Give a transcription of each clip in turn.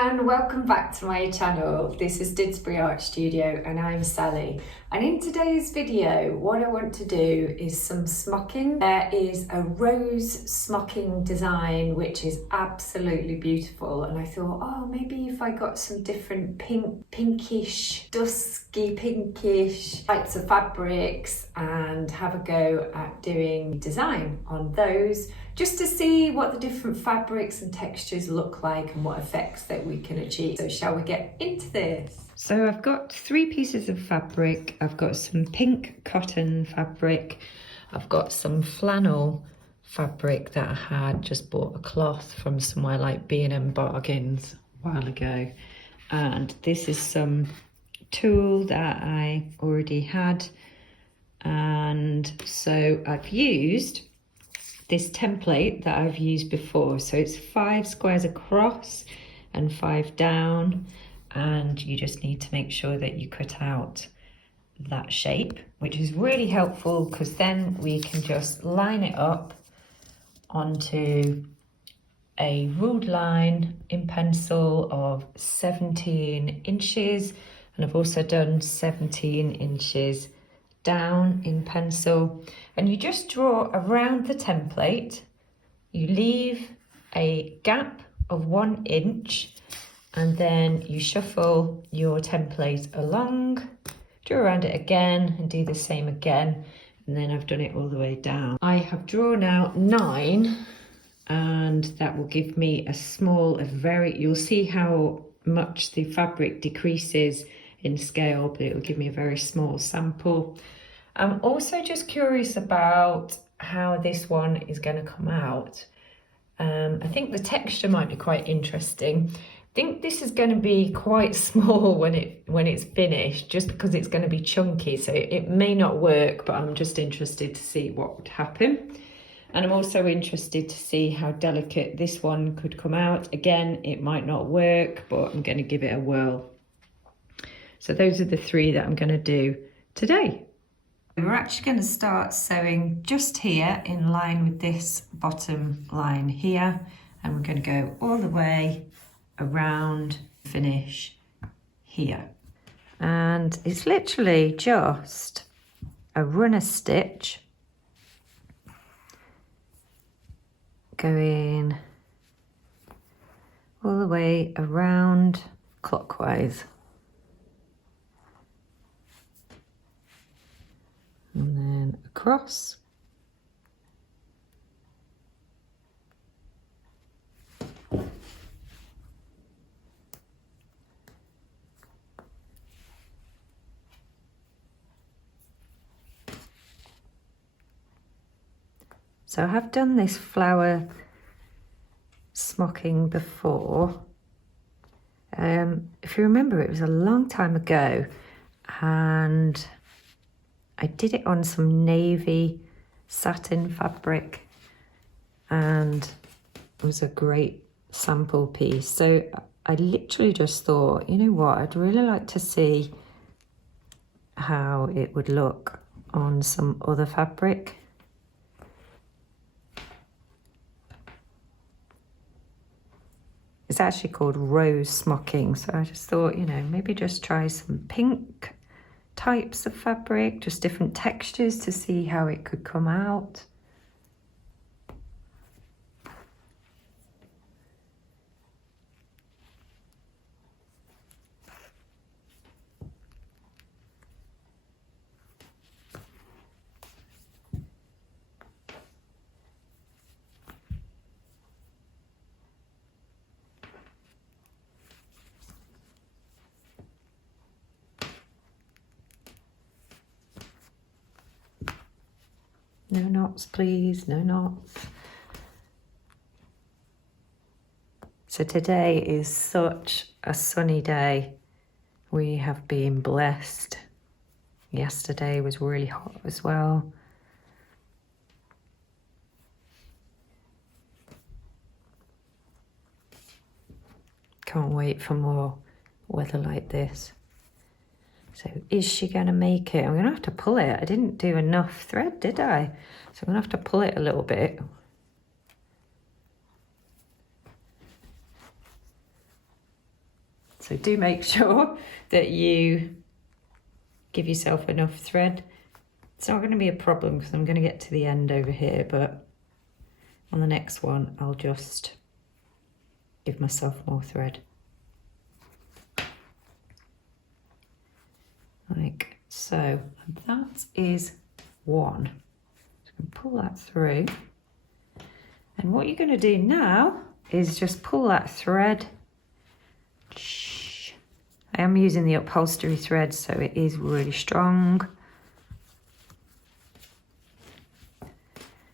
and welcome back to my channel. This is Didsbury Art Studio and I'm Sally. And in today's video, what I want to do is some smocking. There is a rose smocking design which is absolutely beautiful, and I thought, oh, maybe if I got some different pinkish, dusky pinkish types of fabrics and have a go at doing design on those, just to see what the different fabrics and textures look like and what effects that we can achieve. So shall we get into this? So I've got 3 pieces of fabric. I've got some pink cotton fabric. I've got some flannel fabric that I had just bought a cloth from somewhere like B&M Bargains a while ago. And this is some tulle that I already had. And so I've used this template that I've used before. So it's 5 squares across and 5 down. And you just need to make sure that you cut out that shape, which is really helpful because then we can just line it up onto a ruled line in pencil of 17 inches. And I've also done 17 inches down in pencil. And you just draw around the template. You leave a gap of 1 inch. And then you shuffle your template along, draw around it again and do the same again. And then I've done it all the way down. I have drawn out 9, and that will give me a small, you'll see how much the fabric decreases in scale, but it will give me a very small sample. I'm also just curious about how this one is going to come out. I think the texture might be quite interesting. I think this is going to be quite small when it's finished, just because it's going to be chunky, so it may not work, but I'm just interested to see what would happen. And I'm also interested to see how delicate this one could come out. Again, it might not work, but I'm going to give it a whirl. So those are the 3 that I'm going to do today. We're actually going to start sewing just here in line with this bottom line here, and we're going to go all the way around, finish here. And it's literally just a runner stitch going all the way around clockwise. And then across. So I have done this flower smocking before. If you remember, it was a long time ago, and I did it on some navy satin fabric, and it was a great sample piece. So I literally just thought, you know what, I'd really like to see how it would look on some other fabric. It's actually called rose smocking, so I just thought, you know, maybe just try some pink types of fabric, just different textures to see how it could come out. No knots, please, no knots. So today is such a sunny day. We have been blessed. Yesterday was really hot as well. Can't wait for more weather like this. So is she going to make it? I'm going to have to pull it. I didn't do enough thread, did I? So I'm going to have to pull it a little bit. So do make sure that you give yourself enough thread. It's not going to be a problem because I'm going to get to the end over here, but on the next one I'll just give myself more thread. Like so. That is one. So I can pull that through. And what you're going to do now is just pull that thread. I am using the upholstery thread, so it is really strong.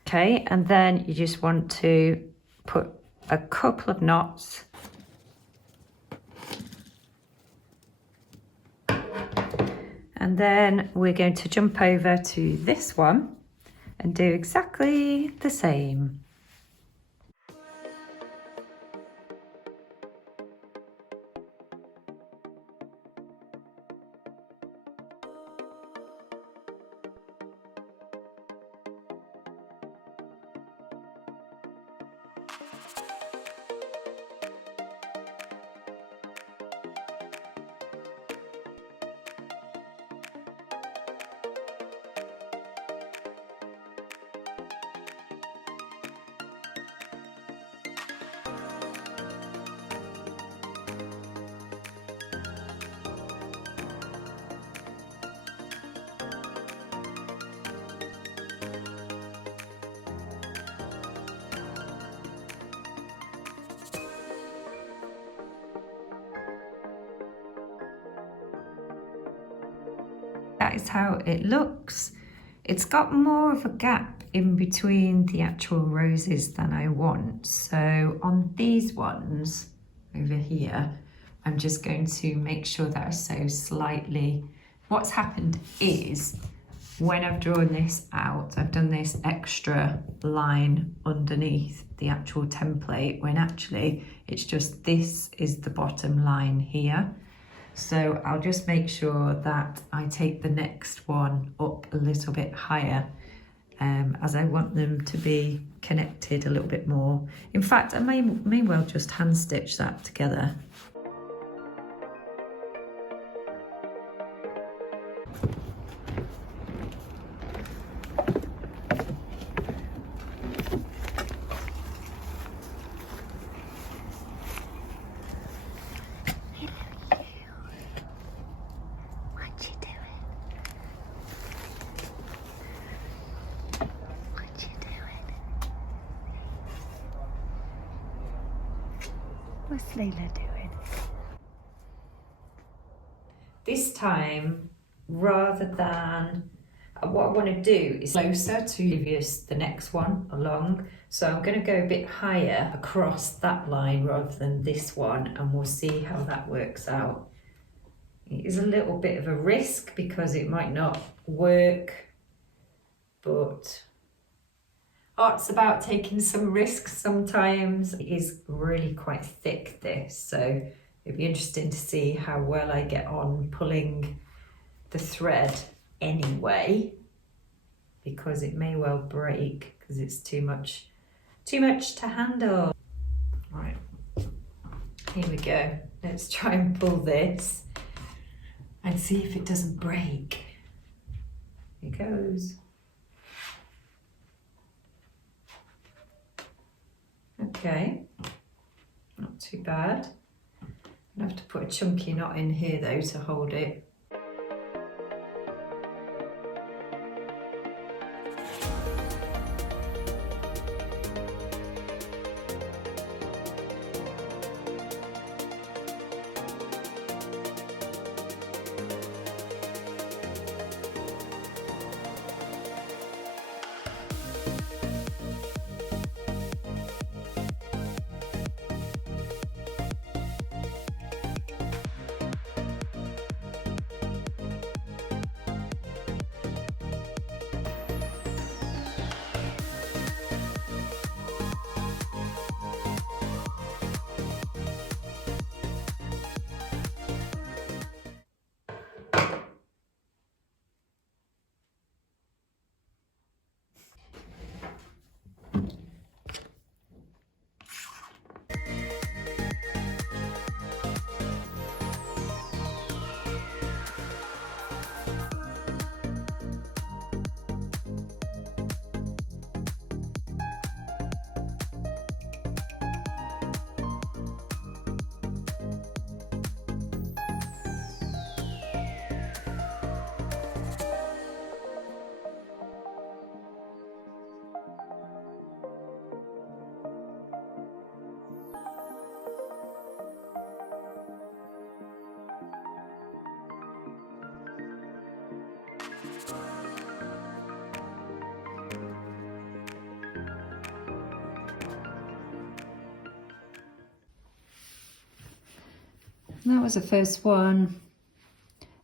Okay, and then you just want to put a couple of knots. And then we're going to jump over to this one and do exactly the same. That is how it looks. It's got more of a gap in between the actual roses than I want. So on these ones over here, I'm just going to make sure that I sew slightly. What's happened is when I've drawn this out, I've done this extra line underneath the actual template when actually it's just this is the bottom line here. So I'll just make sure that I take the next one up a little bit higher as I want them to be connected a little bit more. In fact, I may well just hand stitch that together. What's Layla doing? This time, rather than what I want to do is closer to the next one along. So I'm going to go a bit higher across that line rather than this one, and we'll see how that works out. It is a little bit of a risk because it might not work, but art's about taking some risks sometimes. It is really quite thick, this, so it'd be interesting to see how well I get on pulling the thread anyway, because it may well break because it's too much to handle. Right, here we go. Let's try and pull this and see if it doesn't break. Here goes. Okay, not too bad. I have to put a chunky knot in here though to hold it. That was the first one.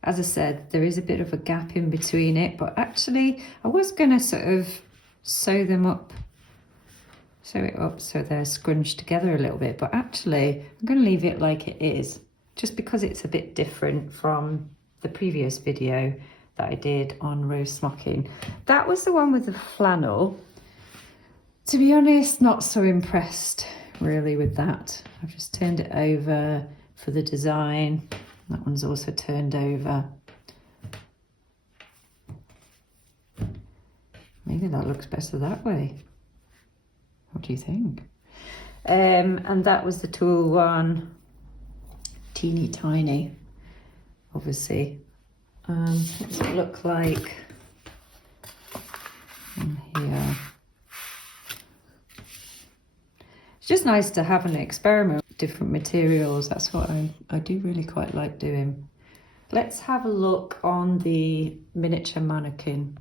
As I said, there is a bit of a gap in between it, but actually I was going to sort of sew it up so they're scrunched together a little bit, but actually I'm going to leave it like it is, just because it's a bit different from the previous video that I did on rose smocking. That was the one with the flannel. To be honest, not so impressed really with that. I've just turned it over for the design. That one's also turned over. Maybe that looks better that way. What do you think? And that was the tulle one. Teeny tiny, obviously. What's it look like in here? It's just nice to have an experiment with different materials. That's what I do really quite like doing. Let's have a look on the miniature mannequin.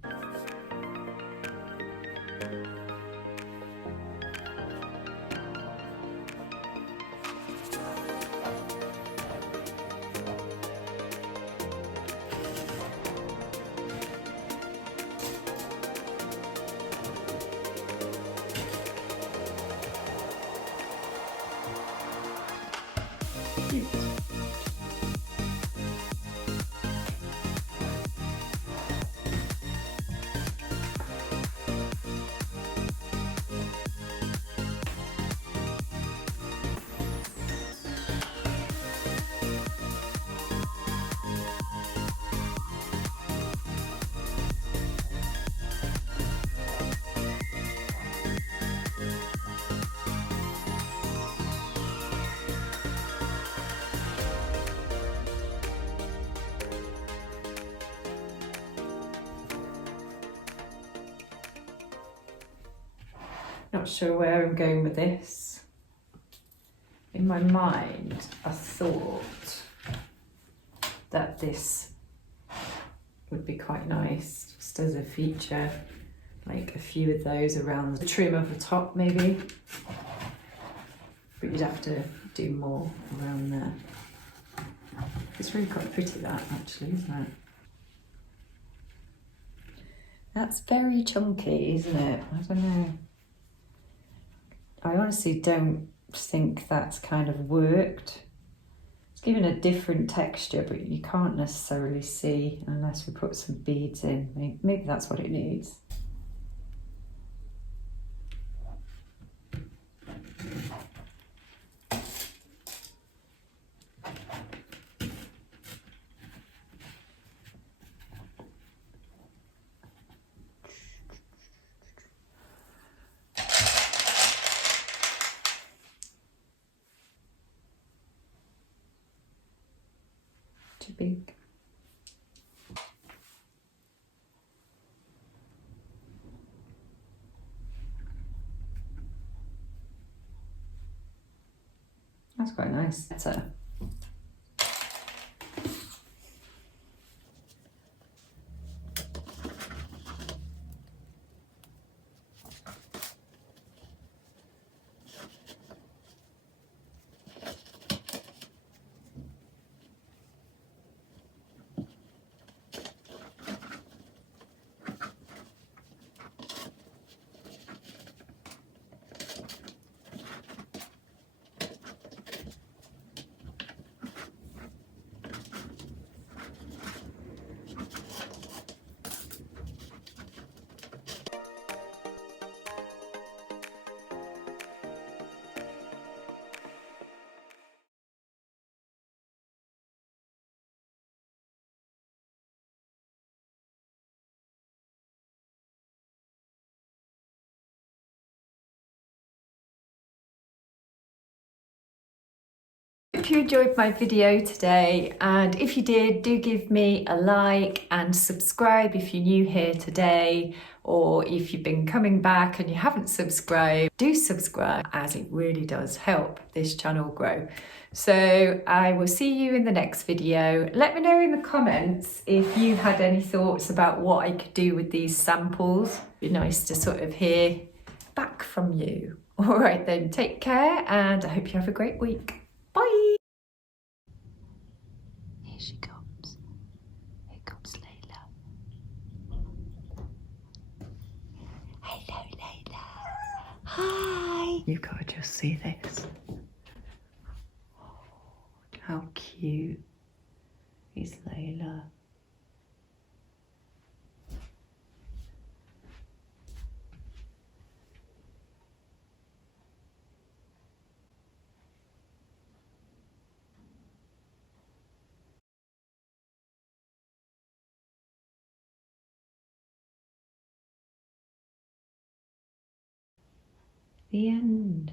Cute. Not sure where I'm going with this. In my mind, I thought that this would be quite nice, just as a feature, like a few of those around the trim of the top maybe. But you'd have to do more around there. It's really quite pretty that actually, isn't it? That's very chunky, isn't it? I don't know. I honestly don't think that's kind of worked. It's given a different texture, but you can't necessarily see unless we put some beads in. Maybe that's what it needs. Too big. That's quite nice. Better. If you enjoyed my video today, and if you did, do give me a like and subscribe if you're new here today, or if you've been coming back and you haven't subscribed, do subscribe, as it really does help this channel grow. So I will see you in the next video. Let me know in the comments if you had any thoughts about what I could do with these samples. It'd be nice to sort of hear back from you. All right then, take care, and I hope you have a great week. Bye. Here she comes. Here comes Layla. Hello, Layla. Hi. You've got to just see this. How cute is Layla? The end.